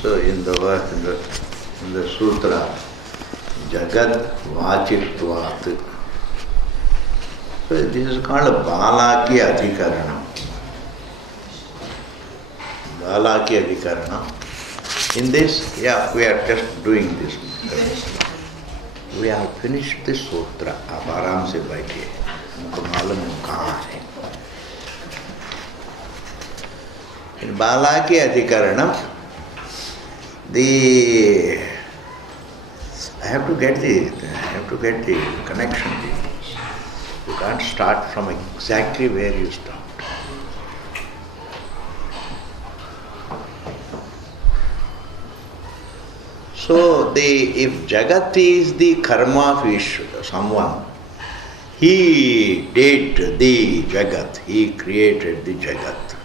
So in the Sutra, Jagat Vachitvat. So this is called Balaki Adhikaranam. Balaki Adhikaranam. In this, we are just doing this. We have finished this Sutra. आप आराम से बैठिए, हमको मालूम कहाँ है. In Balaki Adhikaranam, I have to get the connection. You can't start from exactly where you stopped. So if Jagat is the karma of someone, he did the Jagat, he created the Jagat.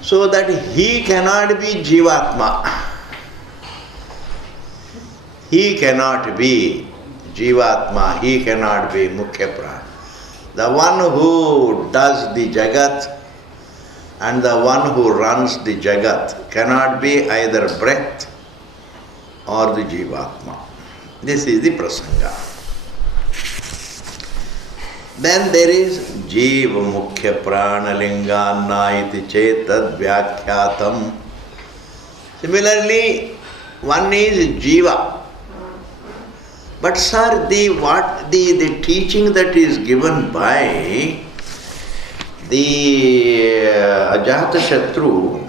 So that he cannot be Jivatma. He cannot be Jivatma, he cannot be Mukhya Prana. The one who does the Jagat and the one who runs the Jagat cannot be either breath or the Jivatma. This is the Prasanga. Then there is Jiva Mukhya Prana Lingana iti Chetad Vyakhyatam. Similarly, one is Jiva. But sir, the teaching that is given by the Ajatashatru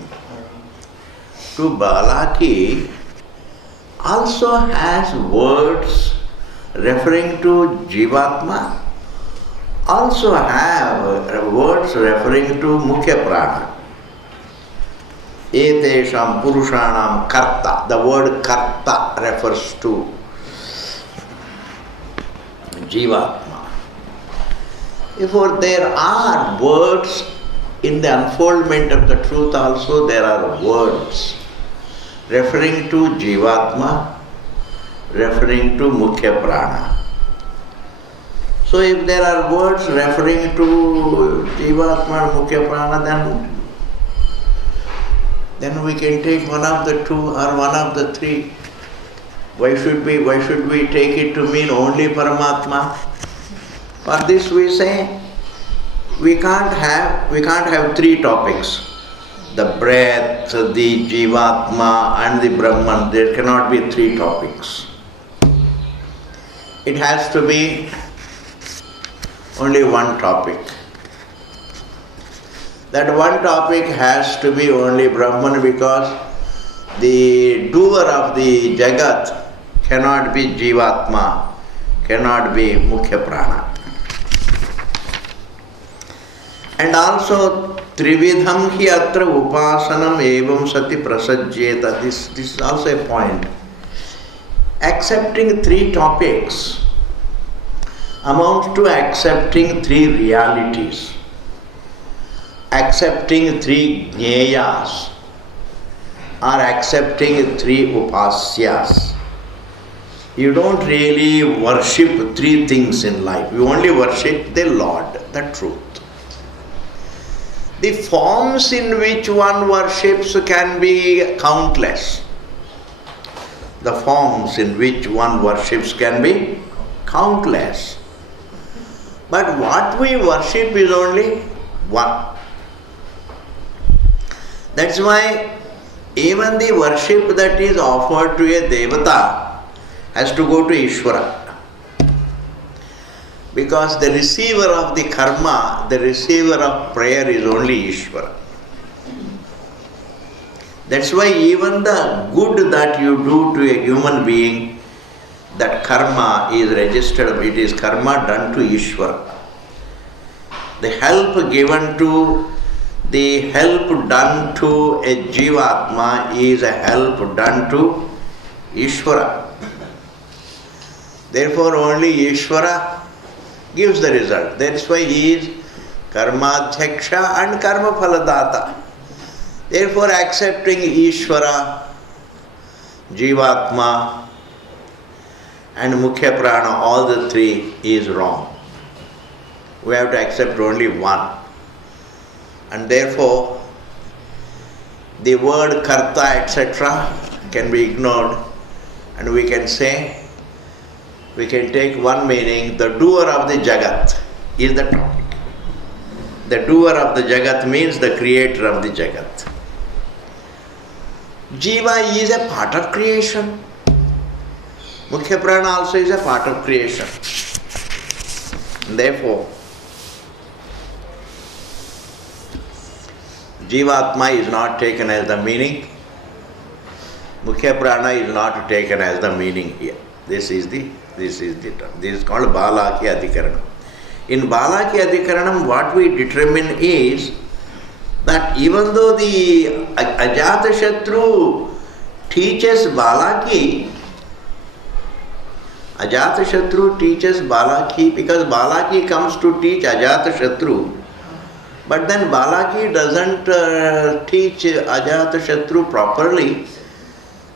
to Balaki also has words referring to Jivatma, also have words referring to Mukhya Prana. Etesham Purushanam Karta. The word Karta refers to Jivatma. Therefore, there are words in the unfoldment of the truth also, there are words referring to Jivatma, referring to Mukhya Prana. So if there are words referring to Jivatma and Mukhya Prana, then we can take one of the two or one of the three. Why should we take it to mean only Paramatma? For this we say we can't have three topics. The breath, the Jivatma and the Brahman. There cannot be three topics. It has to be only one topic. That one topic has to be only Brahman, because the doer of the Jagat cannot be Jivatma, cannot be Mukhya Prana. And also Trividham hi atra upasanam evam sati prasajyeta. This is also a point. Accepting three topics amounts to accepting three realities, accepting three jneyas, or accepting three upasyas. You don't really worship three things in life. You only worship the Lord, the truth. The forms in which one worships can be countless. The forms in which one worships can be countless. But what we worship is only one. That's why even the worship that is offered to a Devata has to go to Ishvara. Because the receiver of the karma, the receiver of prayer is only Ishvara. That's why even the good that you do to a human being, that karma is registered, it is karma done to Ishvara. The help done to a Jivatma is a help done to Ishvara. Therefore only Ishvara gives the result. That's why he is Karmadhyaksha and Karma Phaladata. Therefore accepting Ishvara, Jivatma and Mukhya Prana, all the three is wrong. We have to accept only one. And therefore the word karta, etc. can be ignored, and we can say, we can take one meaning, the doer of the jagat is the topic. The doer of the jagat means the creator of the jagat. Jiva is a part of creation. Mukhya prana also is a part of creation. Therefore, Jivatma is not taken as the meaning. Mukhya prana is not taken as the meaning here. This is the term. This is called Balaki Adhikaranam. In Balaki Adhikaranam, what we determine is that even though the Ajatashatru teaches Balaki, because Balaki comes to teach Ajatashatru, but then Balaki doesn't teach Ajatashatru properly,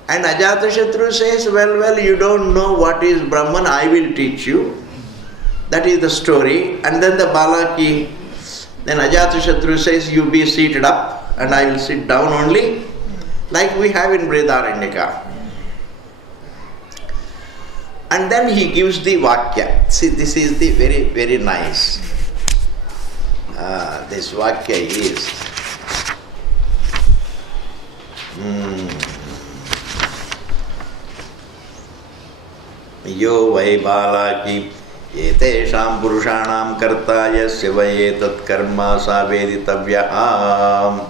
and Ajatashatru says, well, you don't know what is Brahman, I will teach you. That is the story. And then the Balaki, then Ajatashatru says, you be seated up and I will sit down only, like we have in Brihadaranyaka. And then he gives the Vakya. See, this is the very, very nice. This Vakya is Yo vai balaki etesham purushanam karta yasya vai etat karma saveditavyaham.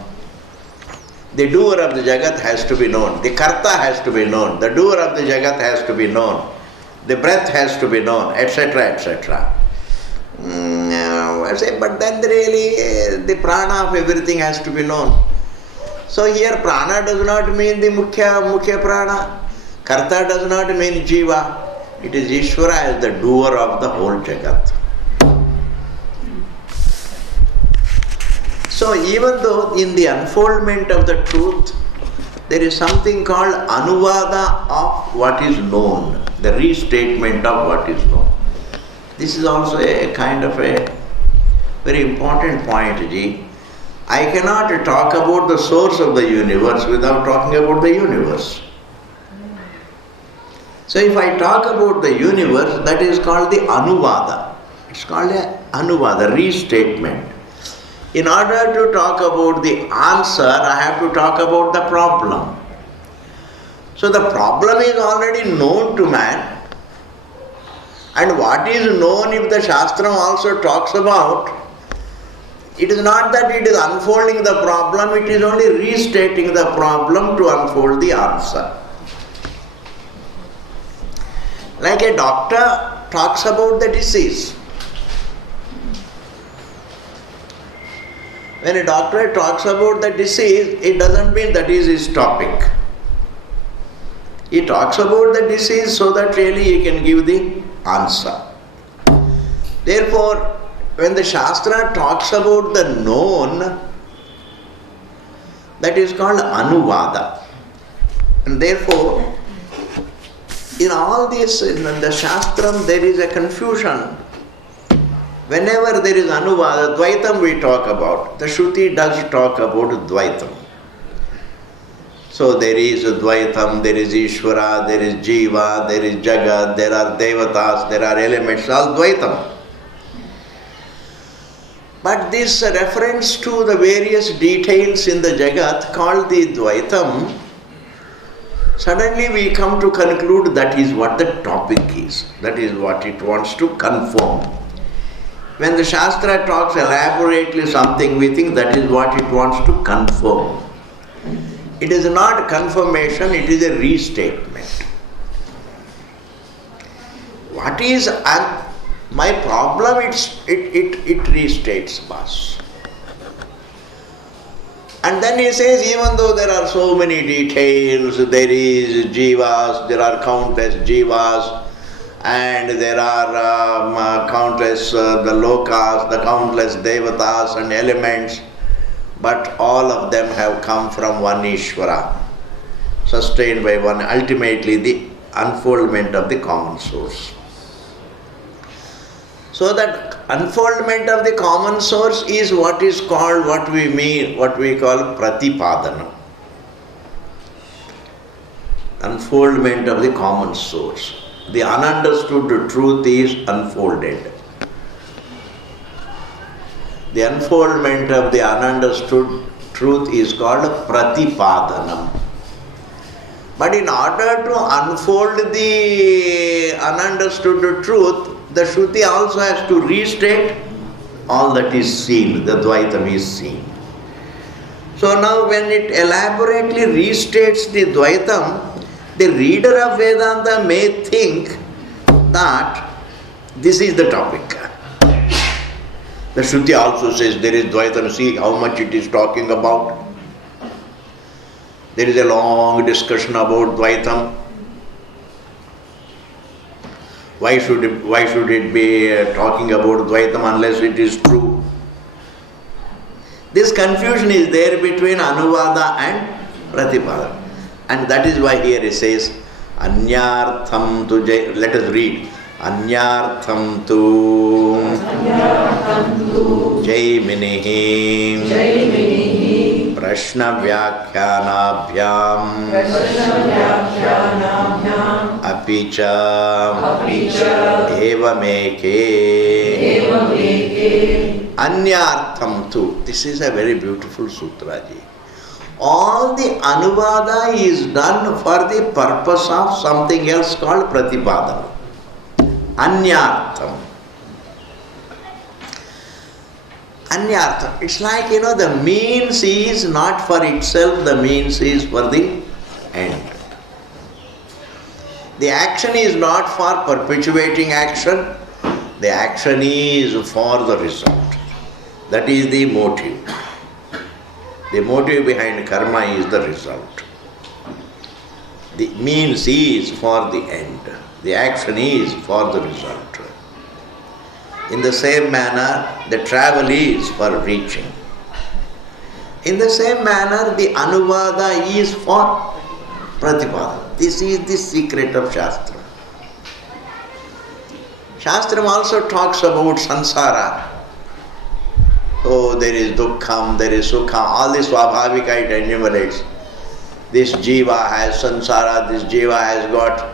The doer of the jagat has to be known. The karta has to be known. The doer of the jagat has to be known. The breath has to be known, etc., etc. But then really the prana of everything has to be known. So here prana does not mean the mukhya prana. Karta does not mean jiva. It is Ishvara as the doer of the whole jagat. So even though in the unfoldment of the truth, there is something called anuvada of what is known, the restatement of what is known. This is also a kind of a very important point, Ji. I cannot talk about the source of the universe without talking about the universe. So if I talk about the universe, that is called the anuvada. It's called a anuvada, restatement. In order to talk about the answer, I have to talk about the problem. So the problem is already known to man. And what is known, if the Shastra also talks about, it is not that it is unfolding the problem, it is only restating the problem to unfold the answer. Like a doctor talks about the disease. When a doctor talks about the disease, it doesn't mean that is his topic. He talks about the disease so that really he can give the answer. Therefore, when the Shastra talks about the known, that is called anuvada. And therefore, in all this, in the Shastram, there is a confusion. Whenever there is anuvada, Dvaitam we talk about. The Shruti does talk about Dvaitam. So there is Dvaitam, there is Ishvara, there is Jiva, there is Jagat, there are Devatas, there are elements, all Dvaitam. But this reference to the various details in the Jagat called the Dvaitam, suddenly we come to conclude that is what the topic is. That is what it wants to confirm. When the Shastra talks elaborately something, we think that is what it wants to confirm. It is not confirmation, it is a restatement. What is my problem? It restates, boss. And then he says, even though there are so many details, there is jivas, there are countless jivas, and there are countless the lokas, the countless devatas and elements, but all of them have come from one Ishvara, sustained by one, ultimately the unfoldment of the common source. So that unfoldment of the common source is what is called, what we call pratipadana. unfoldment of the common source. The ununderstood truth is unfolded. The unfoldment of the ununderstood truth is called pratipadanam. But in order to unfold the ununderstood truth, the Shruti also has to restate all that is seen, the Dvaitam is seen. So now when it elaborately restates the Dvaitam, the reader of Vedanta may think that this is the topic. The Shruti also says there is Dvaitam, see how much it is talking about. There is a long discussion about Dvaitam. Why should it be talking about Dvaitam unless it is true? This confusion is there between Anuvada and Pratipada. And that is why here it says, Anyartham tu jai. Let us read. Anyartham tu jaiminihi prashna vyakyanabhyam apicha evameke Anyartham tu. This is a very beautiful sutra. All the Anuvada is done for the purpose of something else called Pratipadana. Anyartham. Anyartham. It's like, the means is not for itself, the means is for the end. The action is not for perpetuating action, the action is for the result. That is the motive. The motive behind karma is the result. The means is for the end. The action is for the result. In the same manner, the travel is for reaching. In the same manner, the Anuvada is for Pratipada. This is the secret of Shastra. Shastra also talks about samsara. Oh, there is dukkham, there is sukham, all this svabhavika it enumerates. This jiva has samsara, this jiva has got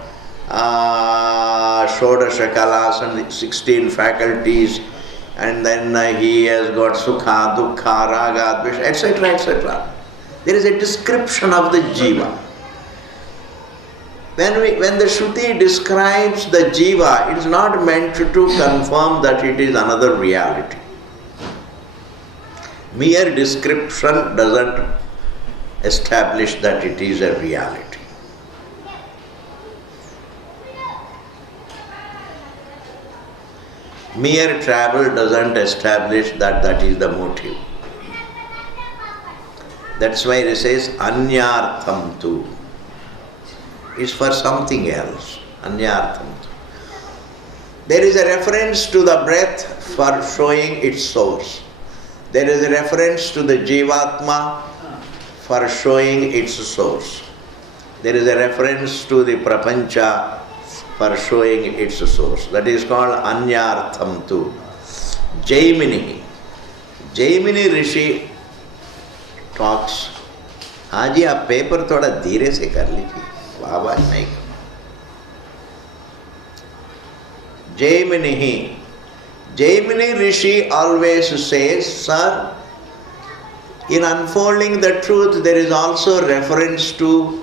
Shodasha kalas and 16 faculties, and then he has got sukha, dukkha, raga, dvesha, etc., etc. There is a description of the jiva. When the Shruti describes the jiva, it is not meant to confirm that it is another reality. Mere description doesn't establish that it is a reality. Mere travel doesn't establish that that is the motive. That's why it says Anyartham tu. It's for something else. Anyartham tu. There is a reference to the breath for showing its source. There is a reference to the Jivatma for showing its source. There is a reference to the Prapancha for showing its source. That is called Anyartham tu. Jaimini. Jaimini Rishi talks. Haji, a paper thoda dheere se kar लीजिए. Baba nahi. Jaimini. Jaimini Rishi always says, sir, in unfolding the truth there is also reference to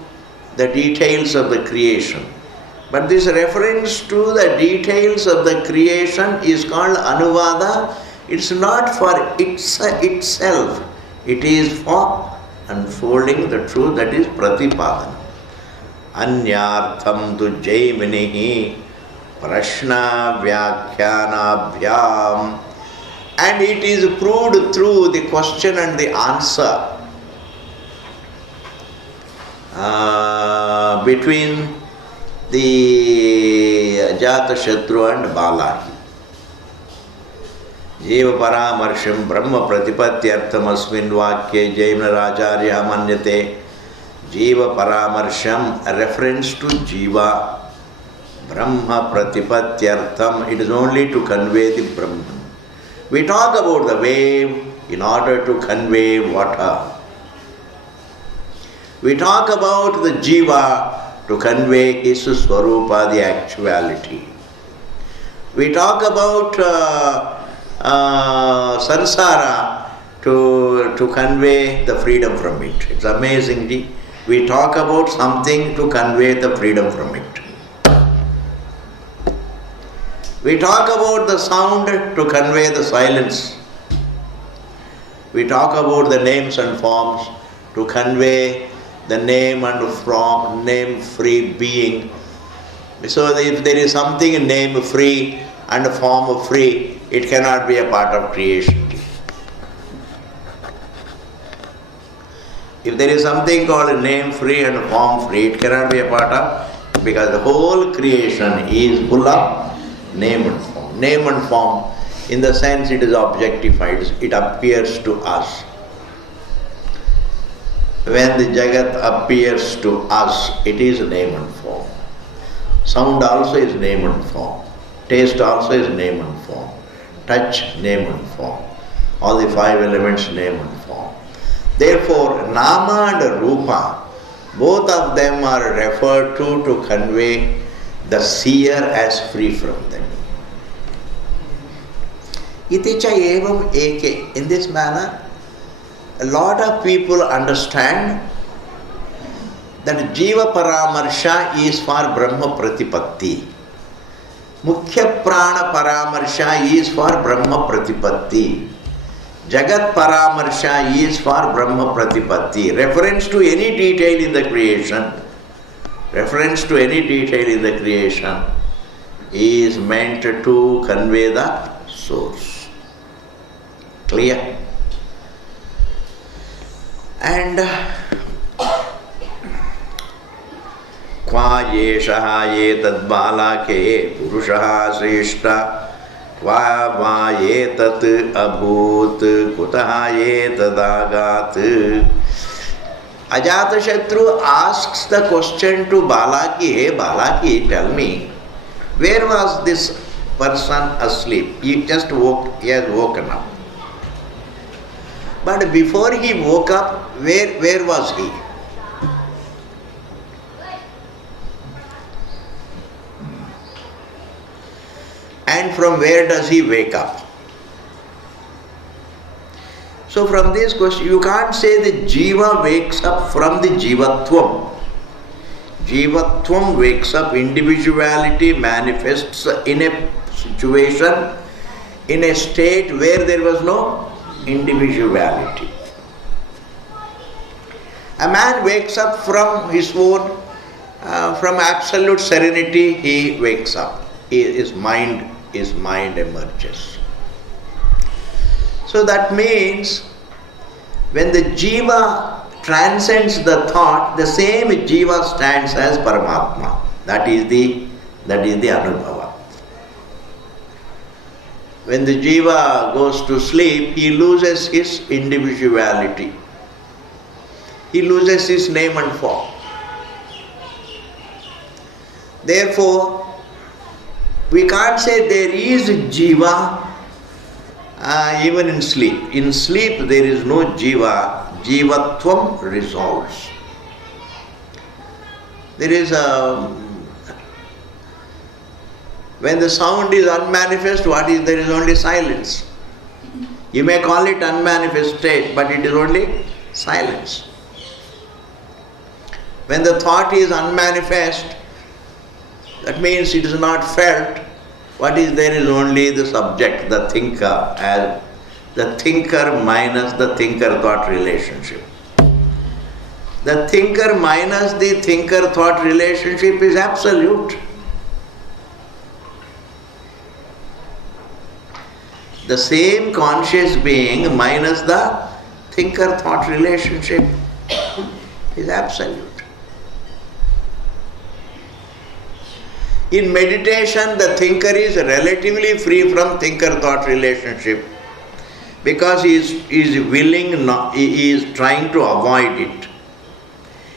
the details of the creation. But this reference to the details of the creation is called Anuvada. It's not for itself. It is for unfolding the truth, that is Pratipadana. Anyartham tu jaiminihi prashna vyakyanabhyam. And it is proved through the question and the answer between the Ajatashatru and Balahi. Jiva paramarsham brahma pratipatyartham asmin vakye jaimnaracharya manyate. Jiva paramarsham, a reference to Jiva. Brahma pratipatyartham, it is only to convey the Brahman. We talk about the wave in order to convey water. We talk about the Jiva to convey his Swarupa, the actuality. We talk about Sansara to convey the freedom from it. It's amazing. We talk about something to convey the freedom from it. We talk about the sound to convey the silence. We talk about the names and forms to convey the name and form, name-free being. So if there is something name-free and form-free, it cannot be a part of creation. If there is something called name-free and form-free, it cannot be a part of, because the whole creation is full of name and form. Name and form, in the sense it is objectified, it appears to us. When the Jagat appears to us, it is name and form. Sound also is name and form. Taste also is name and form. Touch, name and form. All the five elements, name and form. Therefore, Nama and Rupa, both of them are referred to convey the seer as free from them. Iticha evam eke. In this manner, a lot of people understand that Jiva Paramarsha is for Brahma Pratipatti. Mukhya Prana Paramarsha is for Brahma Pratipatti. Jagat Paramarsha is for Brahma Pratipatti. Reference to any detail in the creation, is meant to convey the source. Clear? And Kva yeshaha yetat balake purushaha srishta Kva va yetat abhut kutaha yetadagat. Ajatashatru asks the question to Balaki, hey Balaki, tell me, where was this person asleep? He has woken up. But before he woke up, where was he? And from where does he wake up? So from this question, you can't say the Jiva wakes up from the Jivatvam. Jivatvam wakes up, individuality manifests in a situation, in a state where there was no individuality. A man wakes up from his own, from absolute serenity, he wakes up. His mind emerges. So that means when the Jiva transcends the thought, the same Jiva stands as Paramatma. That is the Anubhava. When the Jiva goes to sleep, he loses his individuality. He loses his name and form. Therefore, we can't say there is Jiva even in sleep. In sleep there is no Jiva. Jivatvam resolves. There is when the sound is unmanifest, there is only silence. You may call it unmanifest state, but it is only silence. When the thought is unmanifest, that means it is not felt. There is only the subject, the thinker, as the thinker minus the thinker-thought relationship. The thinker minus the thinker-thought relationship is absolute. The same conscious being minus the thinker-thought relationship is absolute. In meditation, the thinker is relatively free from thinker-thought relationship because he is trying to avoid it.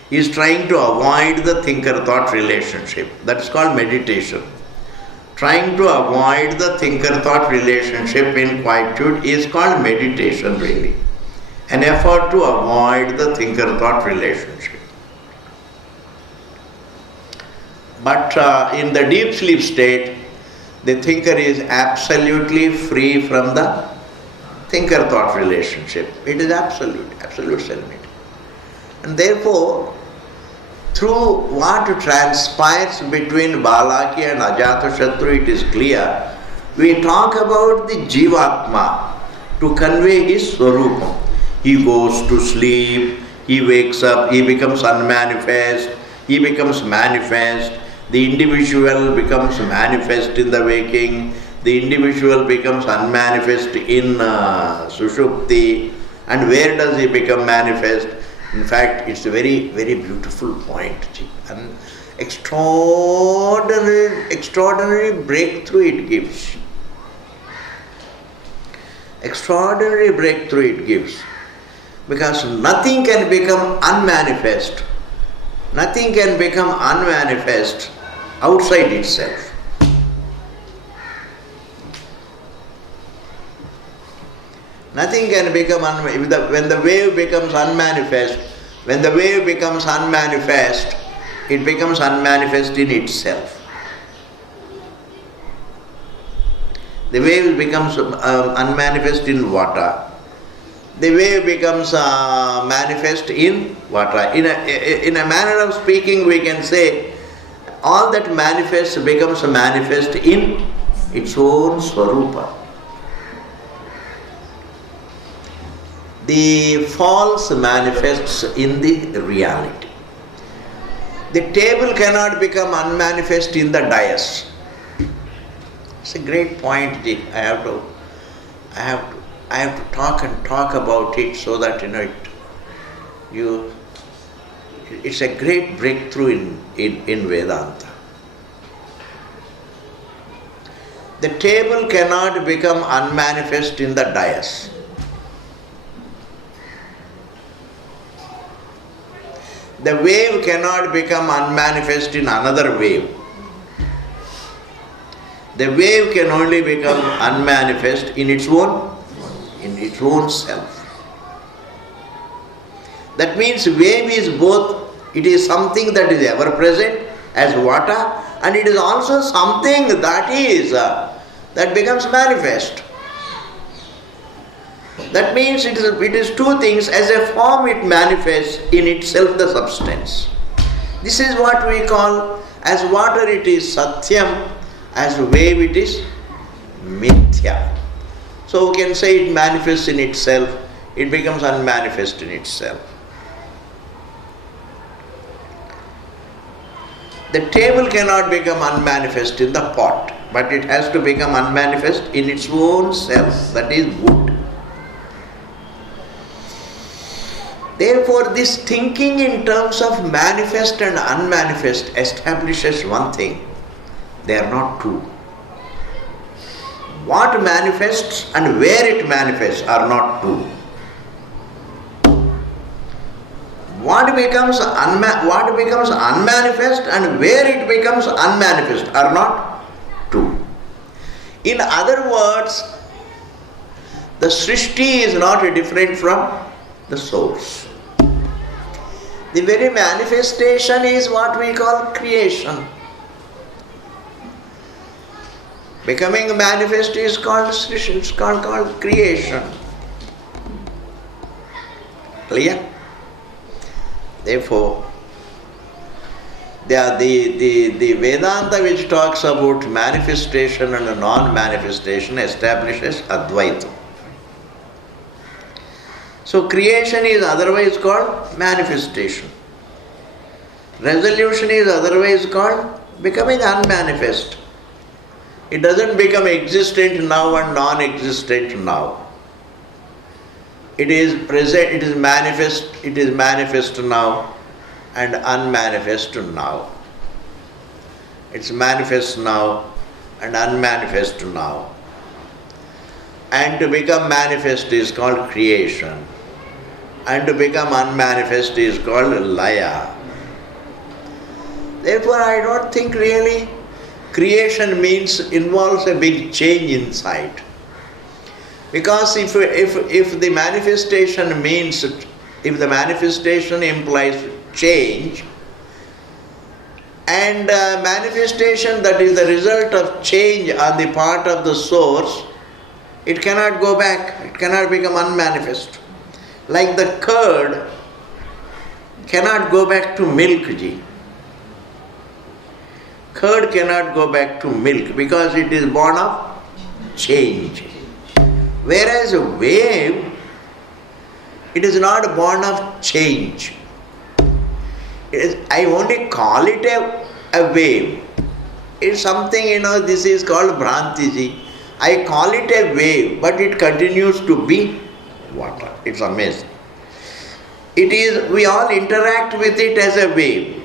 He is trying to avoid the thinker-thought relationship. That's called meditation. Trying to avoid the thinker-thought relationship in quietude is called meditation really. An effort to avoid the thinker-thought relationship. But in the deep sleep state, the thinker is absolutely free from the thinker-thought relationship. It is absolute serenity. And therefore, through what transpires between Balaki and Ajatashatru, it is clear, we talk about the Jivatma to convey his Swarupam. He goes to sleep, he wakes up, he becomes unmanifest, he becomes manifest, the individual becomes manifest in the waking, the individual becomes unmanifest in Sushupti, and where does he become manifest? In fact, it's a very, very beautiful point. An extraordinary breakthrough it gives. Extraordinary breakthrough it gives. Because nothing can become unmanifest. Nothing can become unmanifest outside itself. Nothing can become unmanifest. When the wave becomes unmanifest, it becomes unmanifest in itself. The wave becomes unmanifest in water. The wave becomes manifest in water. In a manner of speaking, we can say all that manifests becomes manifest in its own Swarupa. The false manifests in the reality. The table cannot become unmanifest in the dais. It's a great point. I have to talk about it so that it's a great breakthrough in Vedanta. The table cannot become unmanifest in the dais. The wave cannot become unmanifest in another wave. The wave can only become unmanifest in its own self. That means wave is both, it is something that is ever present as water, and it is also something that becomes manifest. That means it is two things. As a form it manifests in itself the substance. This is what we call, as water it is satyam, as wave it is mithya. So we can say it manifests in itself, it becomes unmanifest in itself. The table cannot become unmanifest in the pot, but it has to become unmanifest in its own self, that is wood. Therefore, this thinking in terms of manifest and unmanifest establishes one thing: they are not two. What manifests and where it manifests are not two. What becomes unmanifest and where it becomes unmanifest are not two. In other words, the Srishti is not different from the source. The very manifestation is what we call creation. Becoming manifest is called Srishti, it's called creation. Clear? Therefore, the Vedanta which talks about manifestation and non-manifestation establishes Advaitam. So creation is otherwise called manifestation. Resolution is otherwise called becoming unmanifest. It doesn't become existent now and non-existent now. It is present, it is manifest now and unmanifest now. It's manifest now and unmanifest now. And to become manifest is called creation. And to become unmanifest is called laya. Therefore, I don't think really creation involves a big change inside. Because if the manifestation implies change, And manifestation, that is the result of change on the part of the source, it cannot go back, it cannot become unmanifest. Like the curd cannot go back to milk, ji. Curd cannot go back to milk because it is born of change. Whereas a wave, it is not born of change. I only call it a wave. It's something, this is called Bhranti. I call it a wave, but it continues to be water. It's amazing. We all interact with it as a wave.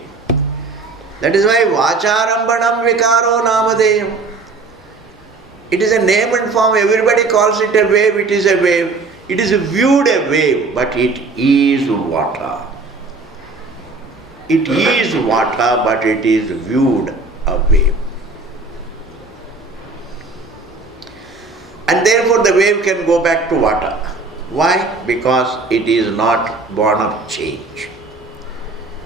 That is why Vacharambanam Vikaro Namadeyam. It is a name and form. Everybody calls it a wave. It is a wave. It is viewed a wave, but it is water. It is water, but it is viewed a wave. And therefore the wave can go back to water. Why? Because it is not born of change.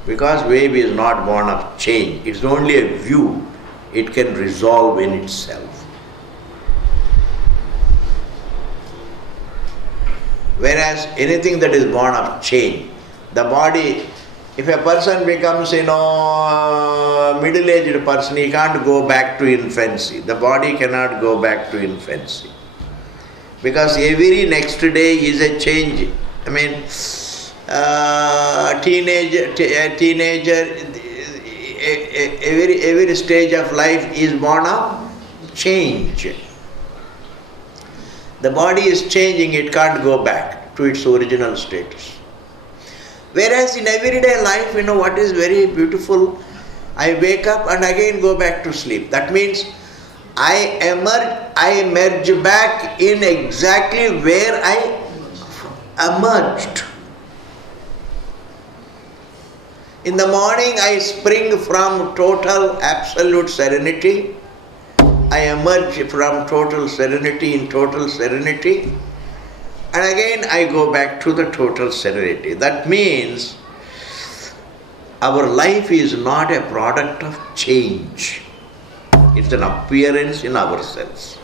Because wave is not born of change. It's only a view. It can resolve in itself. Whereas anything that is born of change, the body, if a person becomes, middle-aged person, he can't go back to infancy. The body cannot go back to infancy. Because every next day is a change. I mean, teenager, every stage of life is born of change. The body is changing, it can't go back to its original status. Whereas in everyday life, what is very beautiful, I wake up and again go back to sleep. That means I emerge back in exactly where I emerged. In the morning I spring from total absolute serenity. I emerge from total serenity in total serenity, and again I go back to the total serenity. That means our life is not a product of change. It's an appearance in ourselves.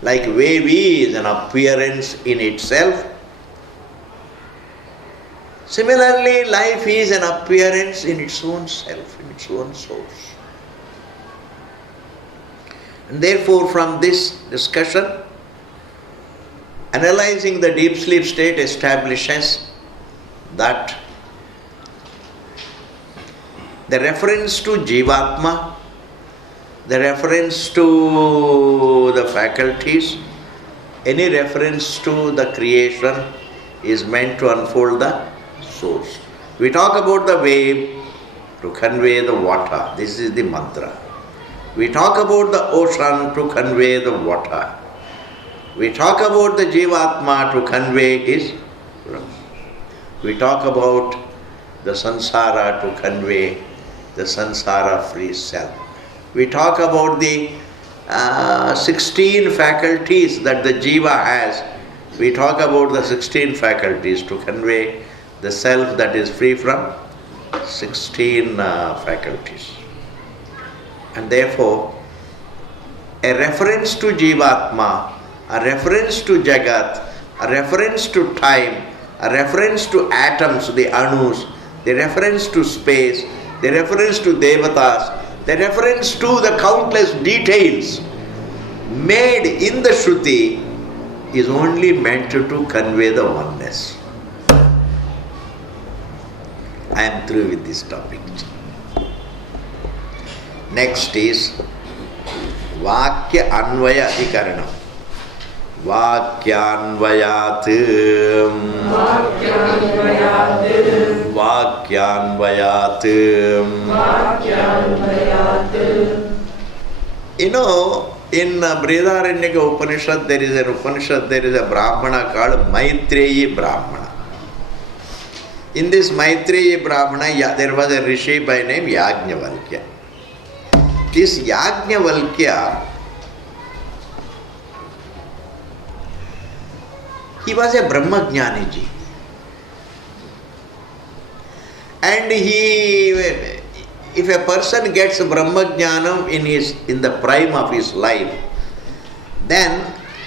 Like wave is an appearance in itself, similarly life is an appearance in its own self, in its own source. And therefore, from this discussion, analyzing the deep sleep state establishes that the reference to Jivatma, the reference to the faculties, any reference to the creation is meant to unfold the source. We talk about the wave to convey the water. This is the mantra. We talk about the ocean to convey the water. We talk about the Jivatma to convey his Brahma. We talk about the Sansara to convey the Sansara free self. We talk about the 16 faculties that the Jiva has. We talk about the 16 faculties to convey the self that is free from 16 faculties. And therefore, a reference to Jivatma, a reference to Jagat, a reference to time, a reference to atoms, the Anus, the reference to space, the reference to Devatas, the reference to the countless details made in the Shruti is only meant to convey the oneness. I am through with this topic. Next is Vakya Anvaya Adhikaranam. Vakyanvayat Vakyanvayat. In Brihadaranyaka Upanishad, there is a Brahmana called Maitreyi Brahmana. In this Maitreyi Brahmana, there was a rishi by name Yajnavalkya. This Yajnavalkya, he was a Brahmajnaniji. And if a person gets Brahma Jnanam in the prime of his life, then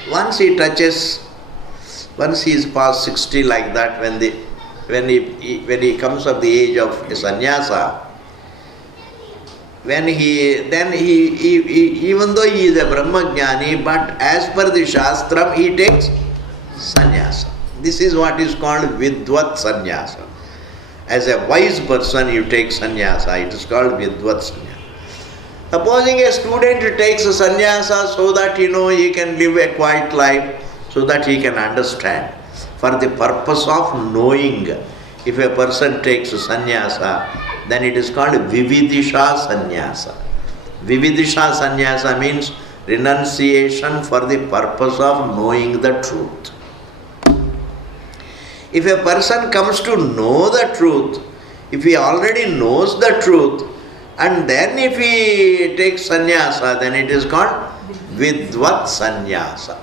once he is past 60 like that, when he comes of the age of sannyasa, even though he is a Brahmajnani, but as per the Shastram, he takes sannyasa. This is what is called Vidvat sannyasa. As a wise person, you take sannyasa. It is called Vidvat sannyasa. Supposing a student takes sannyasa so that he can live a quiet life, so that he can understand. For the purpose of knowing, if a person takes sannyasa, then it is called Vividisha sannyasa. Vividisha sannyasa means renunciation for the purpose of knowing the truth. If a person comes to know the truth, if he already knows the truth, and then if he takes sannyasa, then it is called Vidvat sannyasa.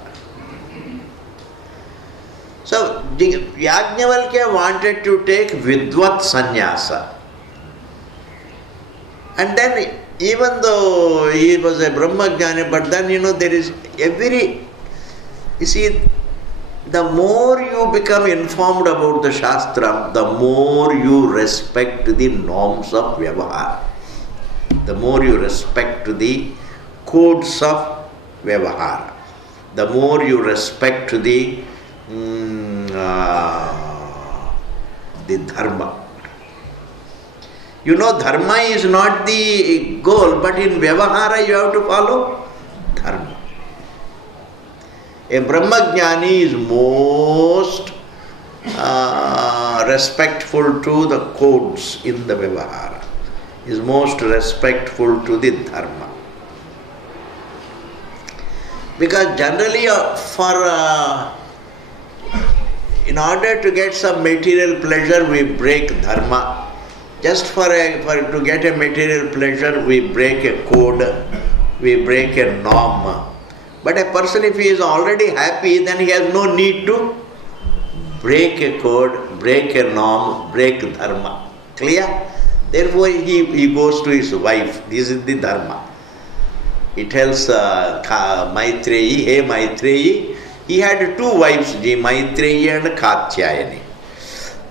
So, Yajnavalkya wanted to take Vidvat sannyasa. And then, even though he was a Brahmajnani, but then there is you see, the more you become informed about the Shastra, the more you respect the norms of Vyavahara. The more you respect the codes of Vyavahara. The more you respect the Dharma. Dharma is not the goal, but in Vyavahara you have to follow Dharma. A Brahmajnani is most respectful to the codes in the Vyavahara, is most respectful to the Dharma. Because generally in order to get some material pleasure, we break Dharma. Just to get a material pleasure, we break a code, we break a norm. But a person, if he is already happy, then he has no need to break a code, break a norm, break Dharma. Clear? Therefore, he goes to his wife. This is the Dharma. He tells Maitreyi, hey Maitreyi, he had two wives, Maitreyi and Katyayani.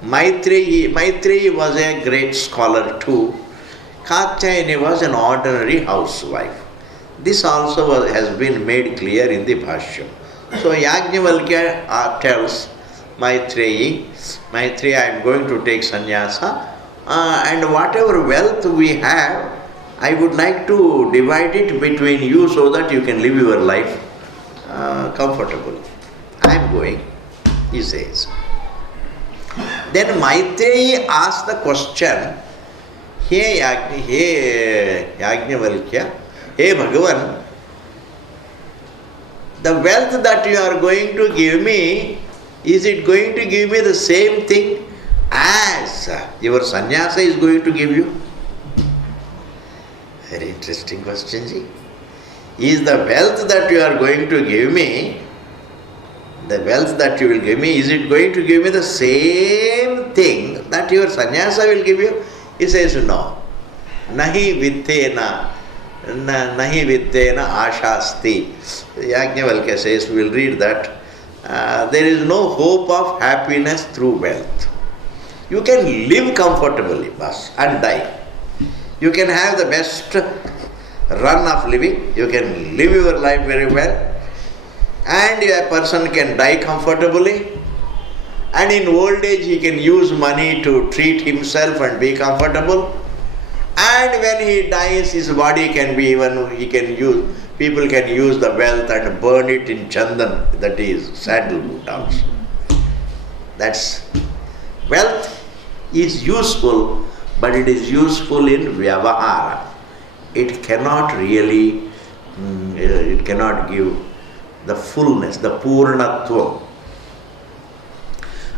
Maitreyi was a great scholar too. Katyayani was an ordinary housewife. This also has been made clear in the Bhashya. So Yajnavalkya tells Maitreyi, I am going to take sannyasa, and whatever wealth we have, I would like to divide it between you so that you can live your life comfortably. I am going, he says. Then Maitreyi asked the question, Hey Yajnavalkya, hey Bhagavan, the wealth that you are going to give me, is it going to give me the same thing as your sannyasa is going to give you? Very interesting question, ji. Is the wealth that you are going to give me, the wealth that you will give me, is it going to give me the same thing that your sannyasa will give you? He says, no. Nahi vittena ashasti. Yajnavalkya says, we will read that. There is no hope of happiness through wealth. You can live comfortably, bas, and die. You can have the best run of living. You can live your life very well. And a person can die comfortably. And in old age, he can use money to treat himself and be comfortable. And when he dies, his body can be people can use the wealth and burn it in chandan, that is sandalwood also. That's, wealth is useful, but it is useful in Vyavahara. It cannot really, it cannot give the fullness, the Purnatvam.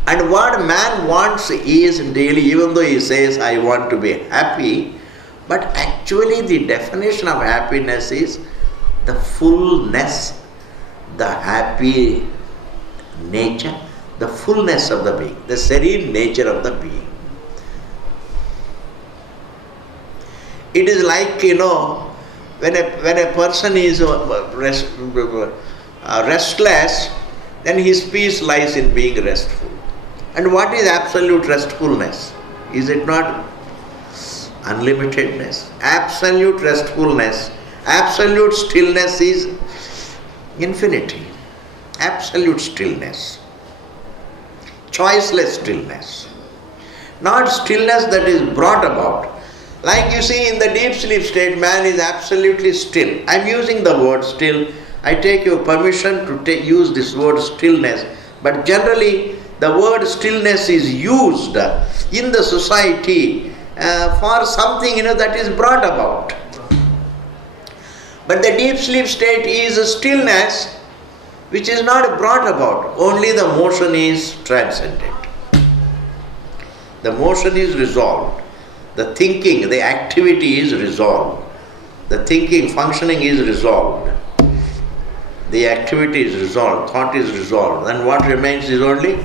And what man wants is daily, even though he says, I want to be happy, but actually the definition of happiness is the fullness, the happy nature, the fullness of the being, the serene nature of the being. It is like, when a person is restless, then his peace lies in being restful. And what is absolute restfulness? Is it not unlimitedness? Absolute restfulness, absolute stillness is infinity. Absolute stillness. Choiceless stillness. Not stillness that is brought about. Like you see in the deep sleep state, man is absolutely still. I am using the word still. I take your permission to use this word stillness. But generally, the word stillness is used in the society for something that is brought about. But the deep sleep state is a stillness which is not brought about. Only the motion is transcended. The motion is resolved. The thinking, the activity is resolved. The thinking, functioning is resolved. The activity is resolved, thought is resolved. Then what remains is only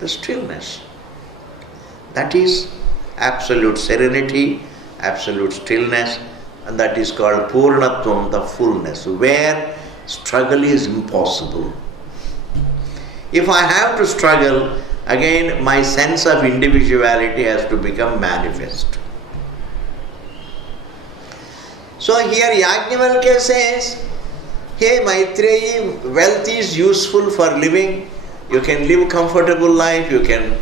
the stillness. That is absolute serenity, absolute stillness, and that is called Purnatvam, the fullness, where struggle is impossible. If I have to struggle, again my sense of individuality has to become manifest. So here Yajnavalkya says, hey Maitreyi, wealth is useful for living. You can live comfortable life, you can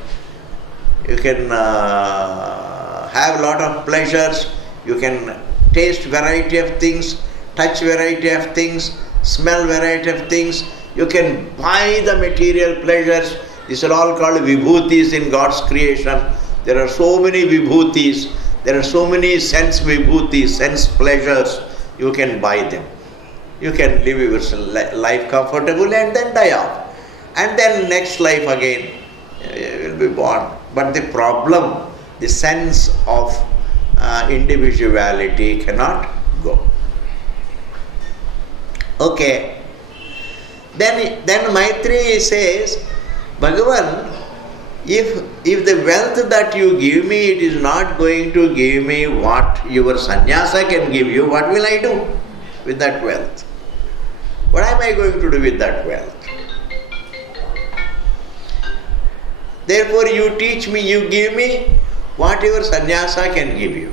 have a lot of pleasures, you can taste variety of things, touch variety of things, smell variety of things, you can buy the material pleasures. These are all called vibhutis in God's creation. There are so many vibhutis, there are so many sense vibhutis, sense pleasures, you can buy them. You can live your life comfortably and then die off. And then next life again, you will be born. But the problem, the sense of individuality cannot go. Okay. Then Maitreyi says, Bhagavan, if the wealth that you give me, it is not going to give me what your sannyasa can give you, what will I do with that wealth? What am I going to do with that wealth? Therefore you teach me, you give me what your sannyasa can give you.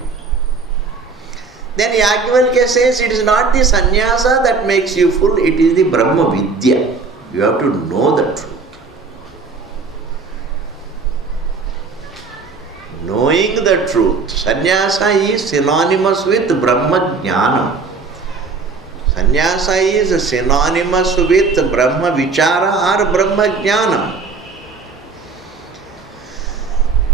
Then Yajnavalkya says it is not the sannyasa that makes you full, it is the Brahma Vidya. You have to know the truth. Knowing the truth. Sannyasa is synonymous with Brahma Jnanam. Sannyasa is synonymous with Brahma Vichara or Brahma Jnanam.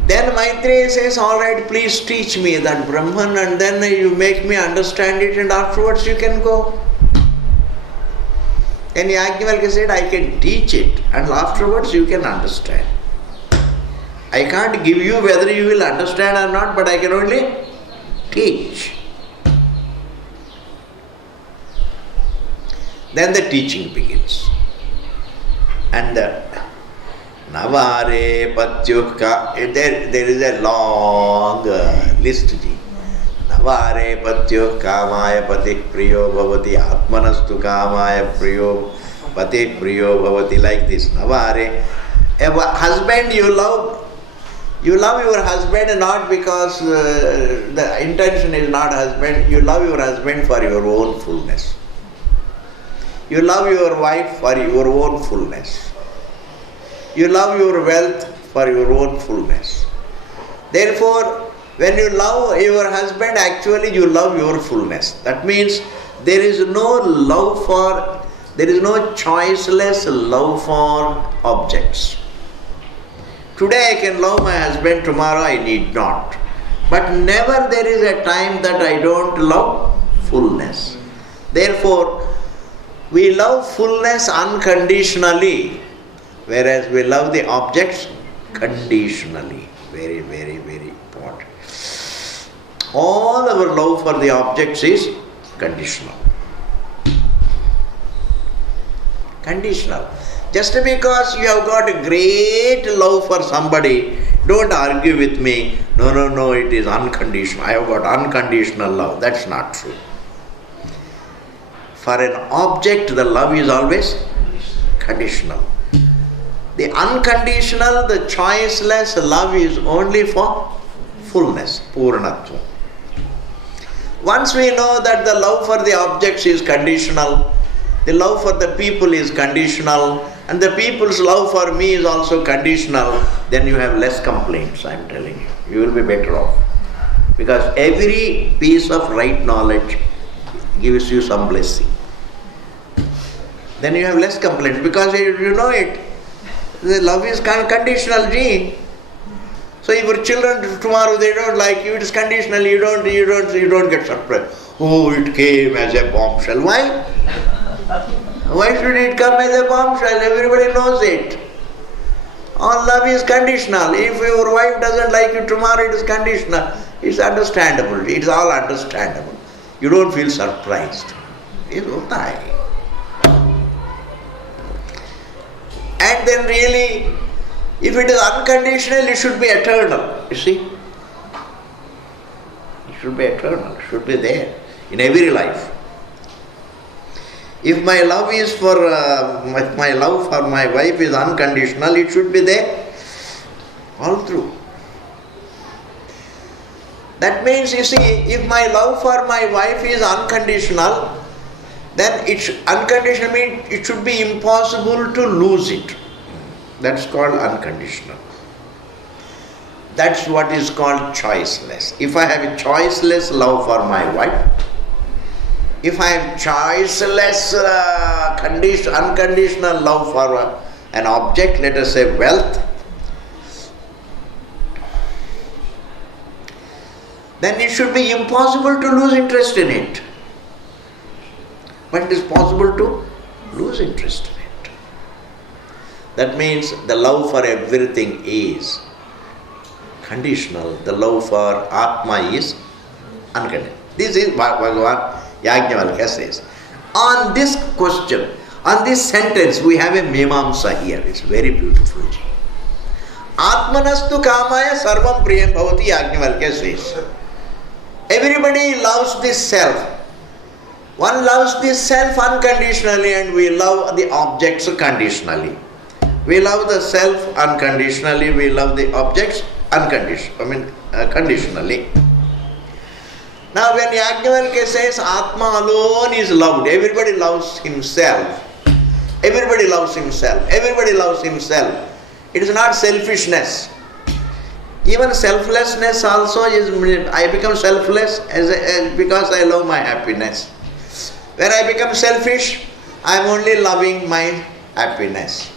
Then Maitreyi says, alright, please teach me that Brahman, and then you make me understand it, and afterwards you can go. Then Yajnavalkya said, I can teach it, and afterwards you can understand. I can't give you whether you will understand or not, but I can only teach. Then the teaching begins. And Navare Patyuka, there is a long list. Navare Patyuka Kamaya Pati Priyo Bhavati Atmanastu Kamaya Priyo Pati Priyo Bhavati, like this. Navare. A husband you love your husband not because the intention is not husband, you love your husband for your own fullness. You love your wife for your own fullness. You love your wealth for your own fullness. Therefore, when you love your husband, actually you love your fullness. That means there is no choiceless love for objects. Today I can love my husband, tomorrow I need not. But never there is a time that I don't love fullness. Therefore, we love fullness unconditionally, whereas we love the objects conditionally. Very, very, very important. All our love for the objects is conditional. Conditional. Just because you have got a great love for somebody, Don't argue with me. No, it is unconditional. I have got unconditional love. That's not true. For an object, the love is always conditional. The unconditional, the choiceless love is only for fullness, Purnatva. Once we know that the love for the objects is conditional, the love for the people is conditional, and the people's love for me is also conditional, then you have less complaints, I am telling you. You will be better off. Because every piece of right knowledge gives you some blessing. Then you have less complaints because you know it. The love is conditional gene. So if your children tomorrow they don't like you, it is conditional, you don't get surprised. Oh, it came as a bombshell. Why? Why should it come as a bombshell? Everybody knows it. All love is conditional. If your wife doesn't like you tomorrow, it is conditional. It's understandable. It's all understandable. You don't feel surprised. It's okay. And then really, if it is unconditional, it should be eternal. You see? It should be eternal. It should be there in every life. If my love is for my love for my wife is unconditional, it should be there all through. That means, you see, if my love for my wife is unconditional, then unconditional means it should be impossible to lose it. That's called unconditional. That's what is called choiceless. If I have a choiceless love for my wife, if I have choiceless, unconditional love for an object, let us say wealth, then it should be impossible to lose interest in it. But it is possible to lose interest in it. That means the love for everything is conditional. The love for Atma is unconditional. This is what Bhagavan Yajnavalkya says. On this question, on this sentence, we have a Mimamsa here. It's very beautiful. Atmanastu kamaya sarvam priyam bhavati, Yajnavalkya says. Everybody loves this self. One loves this self unconditionally and we love the objects conditionally. We love the self unconditionally, we love the objects conditionally. Now when Yajnavalkya says Atma alone is loved, everybody loves himself. Everybody loves himself. Everybody loves himself. It is not selfishness. Even selflessness also is, I become selfless because I love my happiness. When I become selfish, I am only loving my happiness.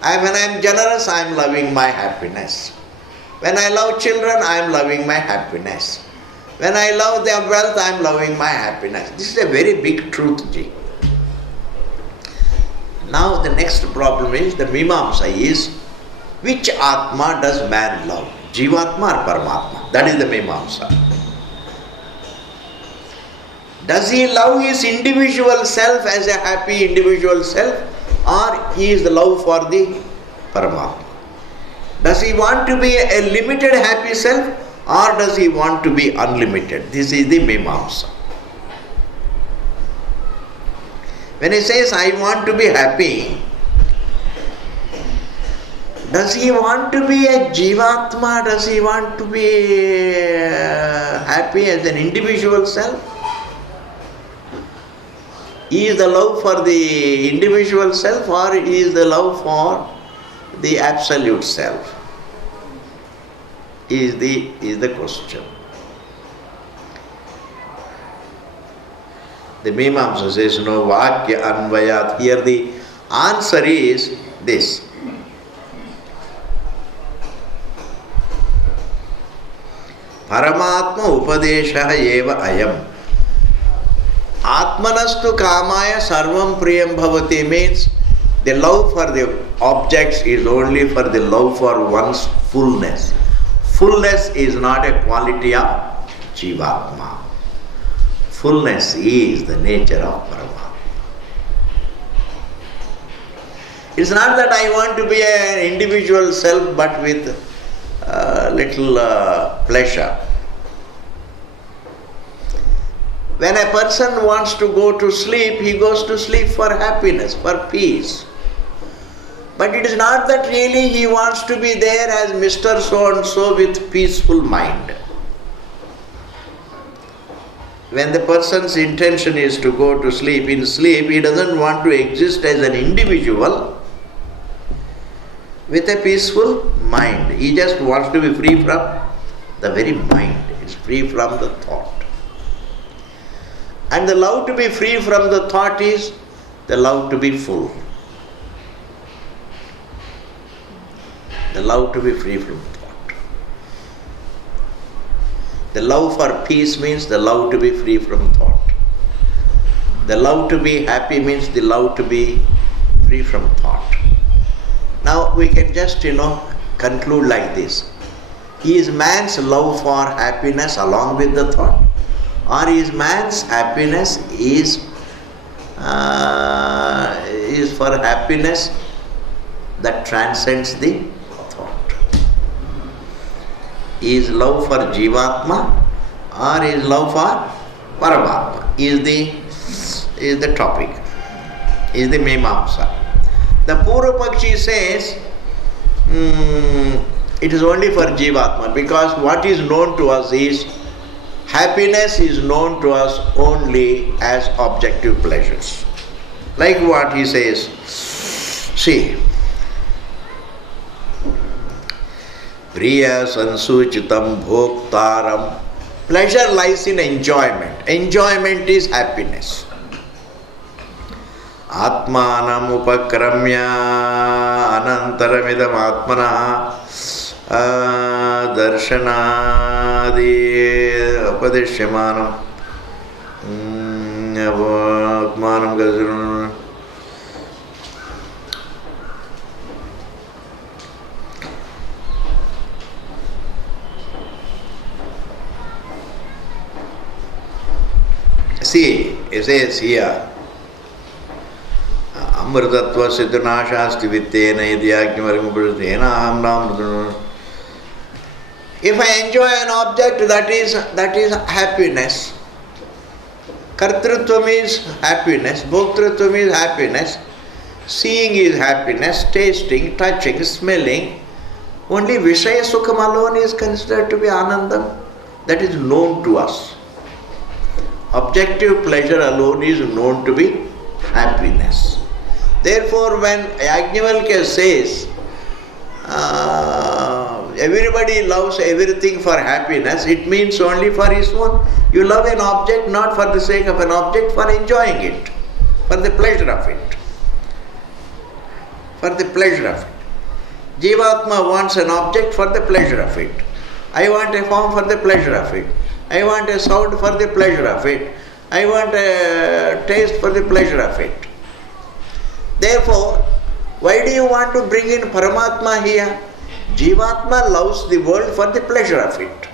When I am generous, I am loving my happiness. When I love children, I am loving my happiness. When I love their wealth, I am loving my happiness. This is a very big truth, Ji. Now the next problem is, the Mimamsa is, which Atma does man love? Jivatma or Paramatma? That is the Mimamsa. Does he love his individual self as a happy individual self, or he is the love for the Paramatma? Does he want to be a limited happy self, or does he want to be unlimited? This is the Mimamsa. When he says, I want to be happy, does he want to be a Jivatma? Does he want to be happy as an individual self? Is the love for the individual self, or is the love for the absolute self? Is the question. The Mimamsa says, no, Vakya Anvayat. Here the answer is this. Paramatma upadesha eva ayam. Atmanastu kamaya sarvam priyam bhavati means the love for the objects is only for the love for one's fullness. Fullness is not a quality of Jivatma. Fullness is the nature of Paramatma. It's not that I want to be an individual self but with little pleasure. When a person wants to go to sleep, he goes to sleep for happiness, for peace. But it is not that really he wants to be there as Mr. So-and-so with peaceful mind. When the person's intention is to go to sleep, in sleep he doesn't want to exist as an individual with a peaceful mind. He just wants to be free from the very mind. It's free from the thought. And the love to be free from the thought is the love to be full. The love to be free from thought. The love for peace means the love to be free from thought. The love to be happy means the love to be free from thought. Now we can just, conclude like this. Is man's love for happiness along with the thought? Or is man's happiness is for happiness that transcends the thought? Is love for Jivatma or is love for Paramatma? Is the topic, is the Mimamsa. The Purva Pakshi says it is only for Jivatma, because what is known to us is happiness is known to us only as objective pleasures. Like what he says, see, Priya Sansuchitam Bhoktaram. Pleasure lies in enjoyment. Enjoyment is happiness. Atmanam upakramya anantaramidam atmana darshanadi upadishyamanam atmanam gazrunam. See, it says here, Amritatva siddhanashasti vittena idyagnimargumapajatena amnam. If I enjoy an object, that is happiness. Kartrutvam is happiness, bhoktrutvam is happiness, seeing is happiness, tasting, touching, smelling. Only Vishaya Sukham alone is considered to be Anandam. That is known to us. Objective pleasure alone is known to be happiness. Therefore, when Yajnavalkya says everybody loves everything for happiness, it means only for his own. You love an object not for the sake of an object, for enjoying it, for the pleasure of it. For the pleasure of it. Jivatma wants an object for the pleasure of it. I want a form for the pleasure of it. I want a sound for the pleasure of it. I want a taste for the pleasure of it. Therefore, why do you want to bring in Paramatma here? Jivatma loves the world for the pleasure of it.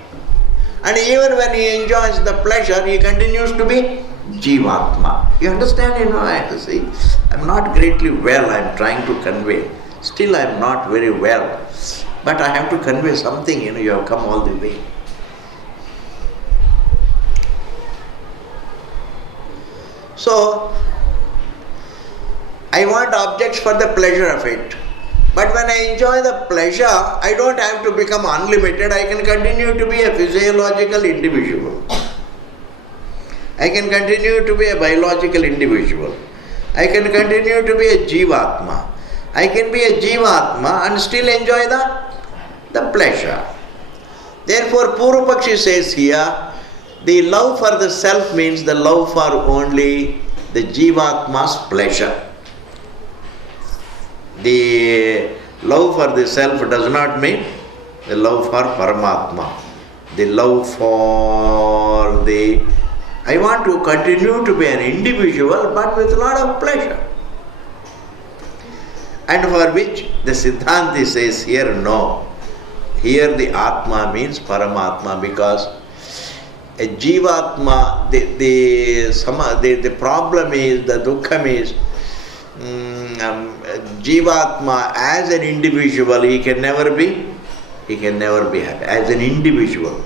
And even when he enjoys the pleasure, he continues to be Jivatma. You understand? I see. I'm not greatly well, I'm trying to convey. Still I'm not very well. But I have to convey something, you have come all the way. So, I want objects for the pleasure of it. But when I enjoy the pleasure, I don't have to become unlimited. I can continue to be a physiological individual. I can continue to be a biological individual. I can continue to be a Jivatma. I can be a Jivatma and still enjoy the pleasure. Therefore, Purva Pakshi says here, the love for the self means the love for only the Jivatma's pleasure. The love for the self does not mean the love for Paramatma. The love for the... I want to continue to be an individual but with a lot of pleasure. And for which the Siddhanti says here, no. Here the Atma means Paramatma, because a Jivatma, the problem is, the dukkham is, Jivatma as an individual, he can never be he can never be happy. As an individual,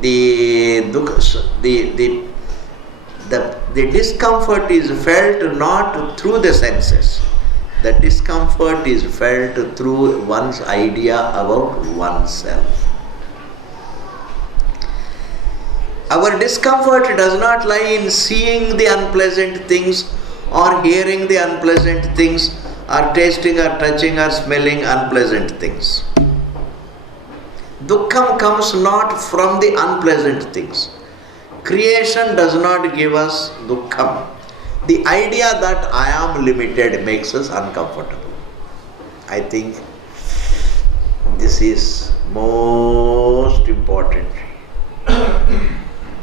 the discomfort is felt not through the senses. The discomfort is felt through one's idea about oneself. Our discomfort does not lie in seeing the unpleasant things or hearing the unpleasant things or tasting or touching or smelling unpleasant things. Dukkham comes not from the unpleasant things. Creation does not give us dukkham. The idea that I am limited makes us uncomfortable. I think this is most important.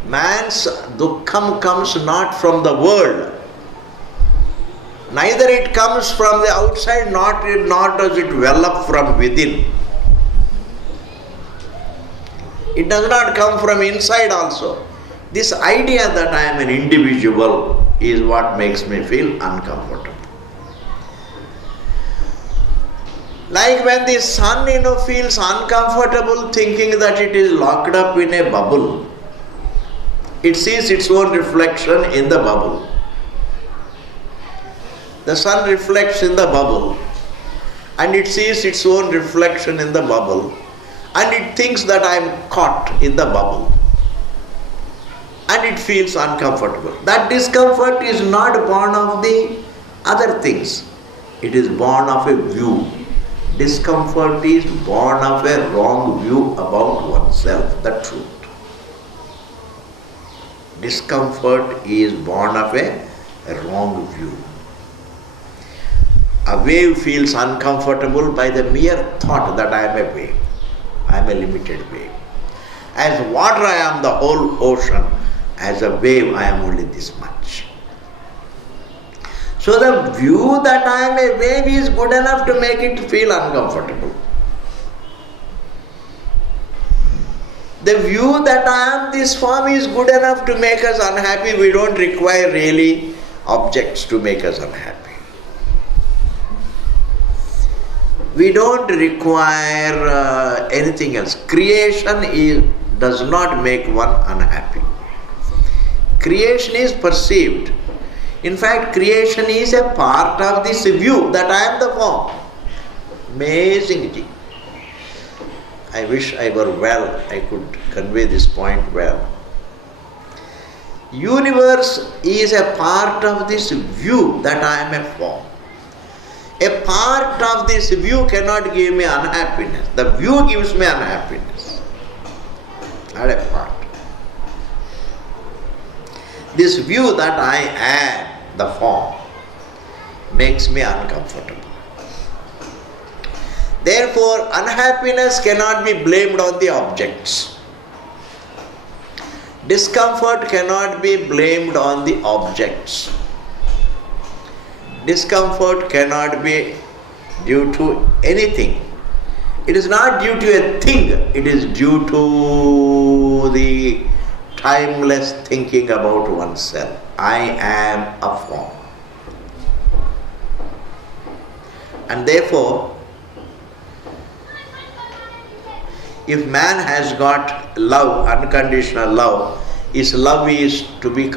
Man's dukkham comes not from the world. Neither it comes from the outside, nor does it well up from within. It does not come from inside also. This idea that I am an individual is what makes me feel uncomfortable. Like when the sun, feels uncomfortable thinking that it is locked up in a bubble. It sees its own reflection in the bubble. The sun reflects in the bubble and it sees its own reflection in the bubble and it thinks that I am caught in the bubble. And it feels uncomfortable. That discomfort is not born of the other things. It is born of a view. Discomfort is born of a wrong view about oneself, the truth. Discomfort is born of a wrong view. A wave feels uncomfortable by the mere thought that I am a wave. I am a limited wave. As water I am the whole ocean. As a wave, I am only this much. So the view that I am a wave is good enough to make it feel uncomfortable. The view that I am this form is good enough to make us unhappy. We don't require really objects to make us unhappy. We don't require anything else. Creation does not make one unhappy. Creation is perceived. In fact, creation is a part of this view that I am the form. Amazing thing. I wish I were well, I could convey this point well. Universe is a part of this view that I am a form. A part of this view cannot give me unhappiness. The view gives me unhappiness, not a part. This view that I am the form makes me uncomfortable. Therefore, unhappiness cannot be blamed on the objects. Discomfort cannot be blamed on the objects. Discomfort cannot be due to anything. It is not due to a thing, it is due to the timeless thinking about oneself. I am a form. And therefore, if man has got love, unconditional love, his love is to be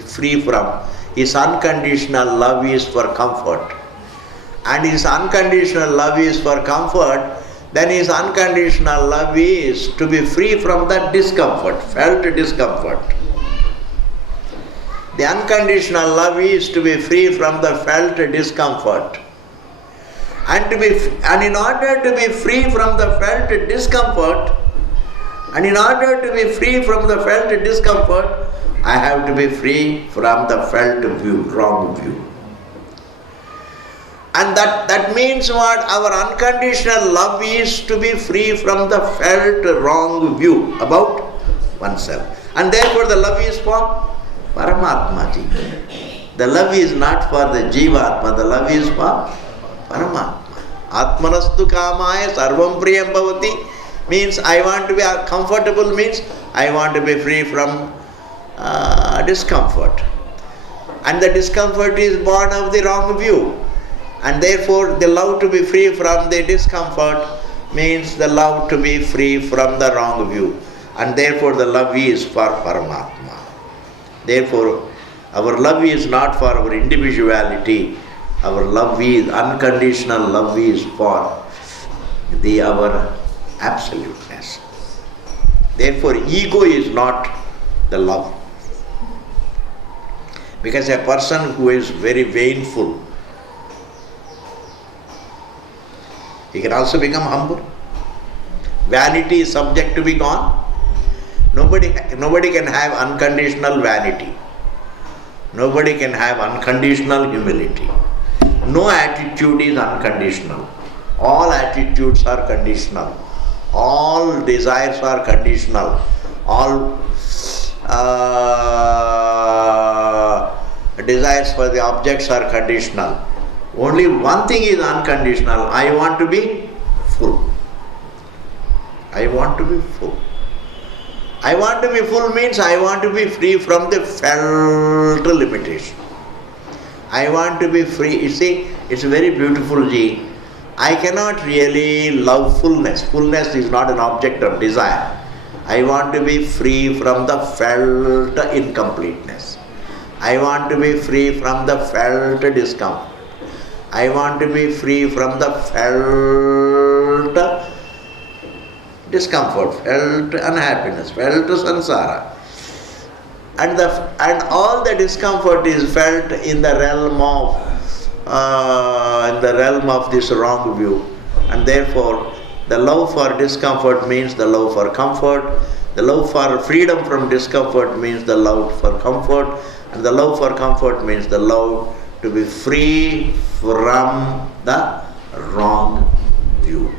free from. His unconditional love is for comfort. And his unconditional love is for comfort, then his unconditional love is to be free from that discomfort, felt discomfort. The unconditional love is to be free from the felt discomfort. And in order to be free from the felt discomfort, I have to be free from the felt view, wrong view. And that means what? Our unconditional love is to be free from the felt wrong view about oneself. And therefore the love is for Paramatma Ji. The love is not for the Jivatma, the love is for Paramatma. Atmanastu kamaya sarvam priyam bhavati means I want to be comfortable, means I want to be free from discomfort. And the discomfort is born of the wrong view. And therefore the love to be free from the discomfort means the love to be free from the wrong view. And therefore the love is for Paramatma. Therefore our love is not for our individuality. Our love is, unconditional love is for our absoluteness. Therefore ego is not the love. Because a person who is very vainful, he can also become humble. Vanity is subject to be gone. Nobody can have unconditional vanity. Nobody can have unconditional humility. No attitude is unconditional. All attitudes are conditional. All desires are conditional. All desires for the objects are conditional. Only one thing is unconditional. I want to be full. I want to be full. I want to be full means I want to be free from the felt limitation. I want to be free. You see, it's very beautiful, Ji. I cannot really love fullness. Fullness is not an object of desire. I want to be free from the felt incompleteness. I want to be free from the felt discomfort. I want to be free from the felt discomfort, felt unhappiness, felt samsara. And all the discomfort is felt in the realm of this wrong view. And therefore, the love for discomfort means the love for comfort. The love for freedom from discomfort means the love for comfort. And the love for comfort means the love to be free from the wrong view.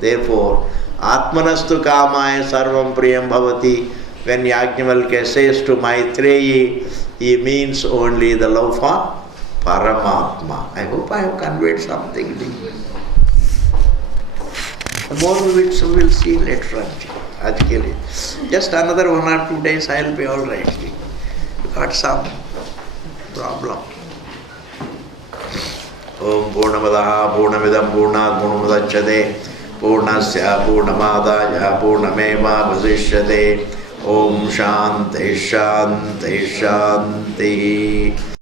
Therefore, Atmanastu kamaya sarvam priyam bhavati. When Yajnavalkya says to Maitreyi, he means only the love for Paramatma. I hope I have conveyed something to you. More of which we will see later on. Just another 1 or 2 days I will be all right. Got some problem. Om Purnamadaha Purnamidam Purnat Purnamudachyate Purnasya Purnamadaya Purnameva Vasishyate. Om Shanti Shanti Shanti.